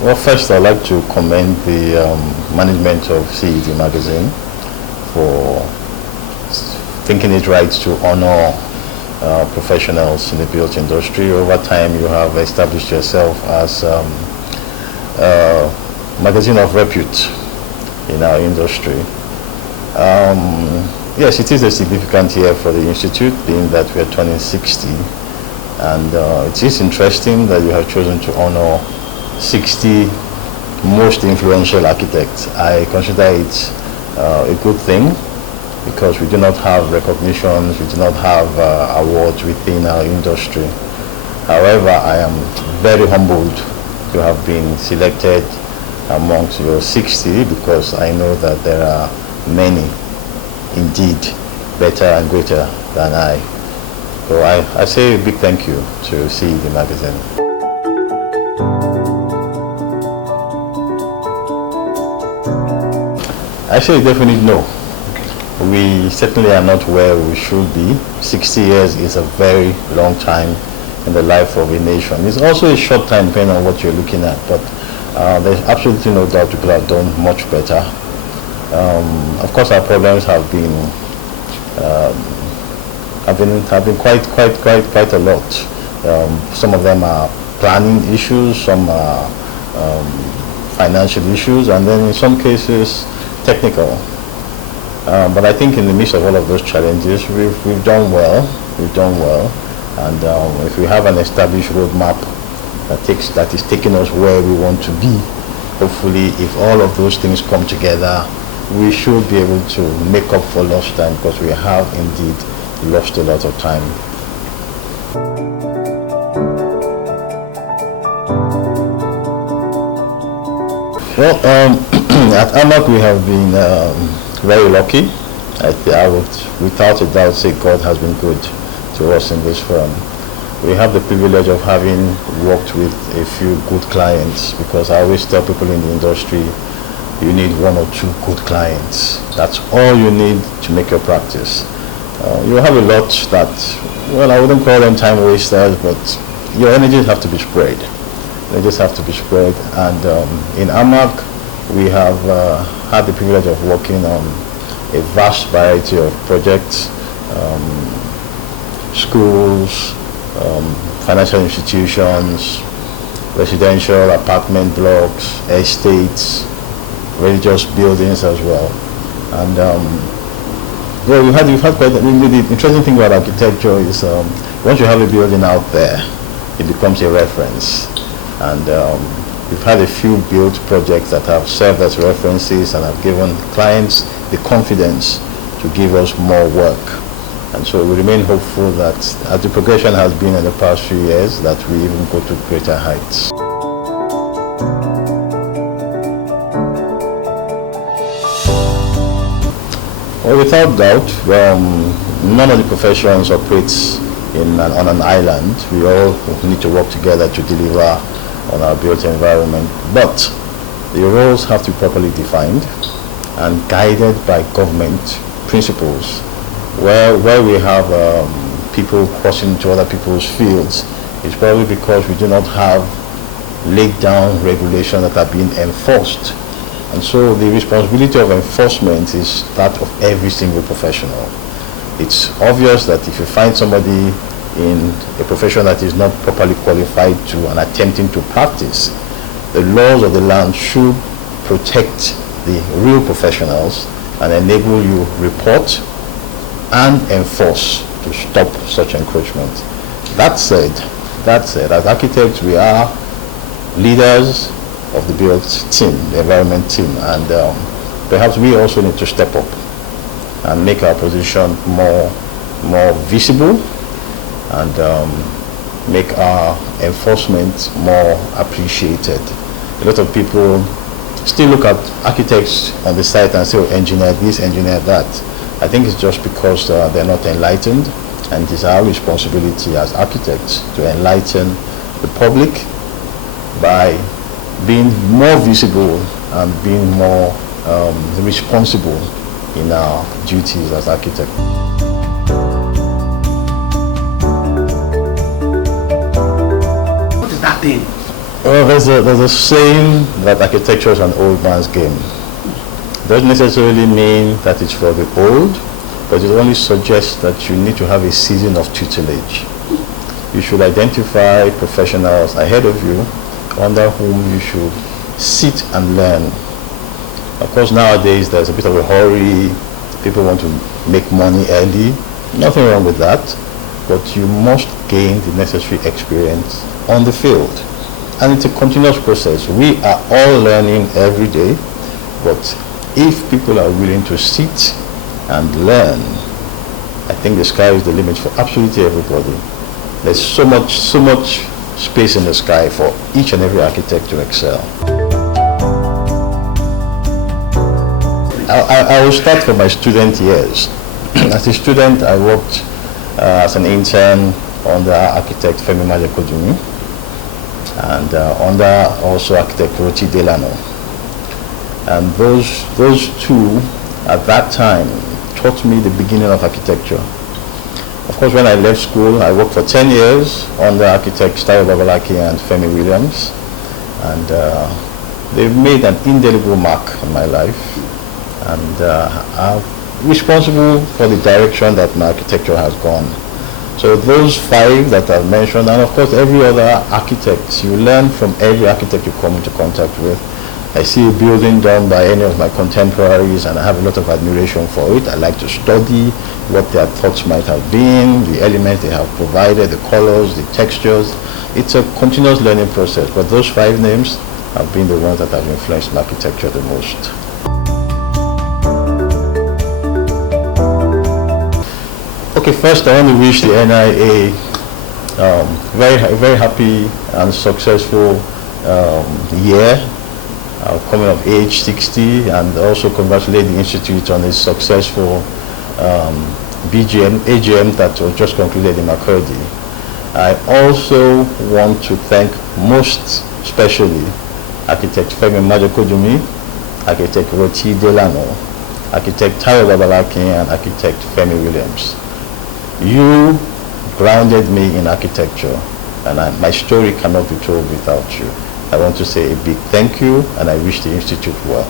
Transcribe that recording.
Well, first I'd like to commend the management of CED Magazine for thinking it right to honor professionals in the built industry. Over time, you have established yourself as a magazine of repute in our industry. Yes, it is a significant year for the Institute, being that we are turning 60. And it is interesting that you have chosen to honor 60 most influential architects. I consider it a good thing because we do not have recognitions, we do not have awards within our industry. However, I am very humbled to have been selected amongst your 60 because I know that there are many indeed better and greater than I. So I say a big thank you to CED Magazine. I say definitely no. We certainly are not where we should be. 60 years is a very long time in the life of a nation. It's also a short time depending on what you're looking at, but there's absolutely no doubt people have done much better. Of course, our problems have been quite a lot. Some of them are planning issues, some are financial issues, and then in some cases technical. But I think in the midst of all of those challenges, we've done well. And if we have an established roadmap that is taking us where we want to be, hopefully, if all of those things come together, we should be able to make up for lost time, because we have indeed lost a lot of time. Well, at Amarch we have been very lucky. I would, without a doubt, say God has been good to us in this firm. We have the privilege of having worked with a few good clients, because I always tell people in the industry, you need one or two good clients. That's all you need to make your practice. You have a lot that, well, I wouldn't call them time wasters, but your energies have to be spread. They just have to be spread. And in Amarch, we have had the privilege of working on a vast variety of projects, schools, financial institutions, residential apartment blocks, estates, religious buildings as well. And well, we've had quite the interesting thing about architecture is once you have a building out there, it becomes a reference. And we've had a few built projects that have served as references and have given clients the confidence to give us more work. And so we remain hopeful that as the progression has been in the past few years, that we even go to greater heights. Well, without doubt, none of the professions operates on an island. We all need to work together to deliver on our built environment, but the roles have to be properly defined and guided by government principles. Where we have people crossing into other people's fields, it's probably because we do not have laid down regulations that are being enforced. And so the responsibility of enforcement is that of every single professional. It's obvious that if you find somebody in a profession that is not properly qualified to and attempting to practice, the laws of the land should protect the real professionals and enable you report and enforce to stop such encroachment. That said, as architects, we are leaders of the built team, the environment team, and perhaps we also need to step up and make our position more visible and make our enforcement more appreciated. A lot of people still look at architects on the site and say, oh, engineer this, engineer that. I think it's just because they're not enlightened, and it is our responsibility as architects to enlighten the public by being more visible and being more responsible in our duties as architects. What is that thing? Well, there's a saying that architecture is an old man's game. Doesn't necessarily mean that it's for the old, but it only suggests that you need to have a season of tutelage. You should identify professionals ahead of you under whom you should sit and learn. Of course, nowadays there's a bit of a hurry. People want to make money early. Nothing wrong with that, but you must gain the necessary experience on the field. And it's a continuous process. We are all learning every day, but if people are willing to sit and learn, I think the sky is the limit for absolutely everybody. There's so much space in the sky for each and every architect to excel. I will start from my student years. As a student, I worked as an intern under architect FNIA and under also architect Roti Delano. And those two at that time taught me the beginning of architecture. Of course, when I left school, I worked for 10 years under architects Tayo Babalaki and Femi Williams, and they've made an indelible mark on my life, and I'm responsible for the direction that my architecture has gone. So those 5 that I've mentioned, and of course every other architect, you learn from every architect you come into contact with. I see a building done by any of my contemporaries and I have a lot of admiration for it. I like to study what their thoughts might have been, the elements they have provided, the colors, the textures. It's a continuous learning process, but those 5 names have been the ones that have influenced my architecture the most. Okay, first I want to wish the NIA very happy and successful year. Coming of age 60, and also congratulate the Institute on its successful AGM that was just concluded in Makurdi. I also want to thank most especially architect Femi Majokodumi, architect Roti Delano, architect Tayo Babalaki, and architect Femi Williams. You grounded me in architecture, and my story cannot be told without you. I want to say a big thank you, and I wish the Institute well.